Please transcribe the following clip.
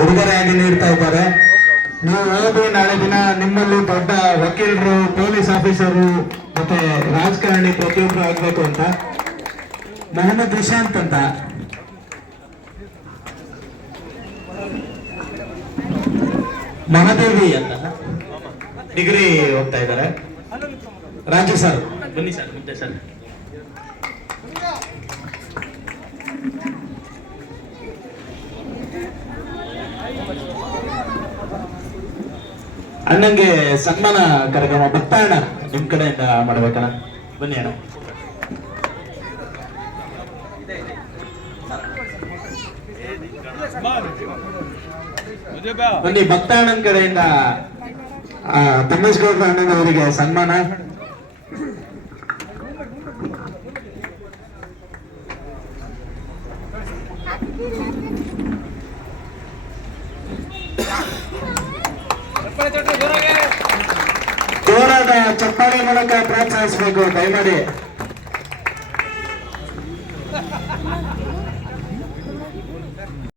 ಉಡುಗೊರೆಯಾಗಿ ನೀಡ್ತಾ ಇದ್ದಾರೆ. ನೀವು ಓದಿ ನಾಳೆ ದಿನ ನಿಮ್ಮಲ್ಲಿ ದೊಡ್ಡ ವಕೀಲರು, ಪೊಲೀಸ್ ಆಫೀಸರು ಮತ್ತೆ ರಾಜಕಾರಣಿ ಪ್ರತಿಯೊಬ್ಬರು ಆಗ್ಬೇಕು ಅಂತ. ಮೊಹಮ್ಮದ್ ನಿಶಾಂತ್ ಅಂತ ಮಹಾದೇವಿ ಅಂತ ಡಿಗ್ರಿ ಹೋಗ್ತಾ ಇದ್ದಾರೆ. ರಾಜು ಸರ್ ಬನ್ನಿ ಸರ್, ಮುಂದೆ ಸರ್. ಅಣ್ಣಂಗೆ ಸನ್ಮಾನ ಕಾರ್ಯಕ್ರಮ ಭಕ್ತಾಯಣ ನಿಮ್ ಕಡೆಯಿಂದ ಮಾಡ್ಬೇಕಣ್ಣ, ಬನ್ನಿ ಅಣ್ಣ. ಬನ್ನಿ, ಭಕ್ತಾಯಣ್ಣನ ಕಡೆಯಿಂದ ತಿಮ್ಮೇಶ್ಗೌಡ್ರ ಅಣ್ಣನವರಿಗೆ ಸನ್ಮಾನ. ಜೋರಾದ ಚಪ್ಪಾಳೆ ಮೂಲಕ ಪ್ರೋತ್ಸಾಹಿಸಬೇಕು ದಯಮಾಡಿ.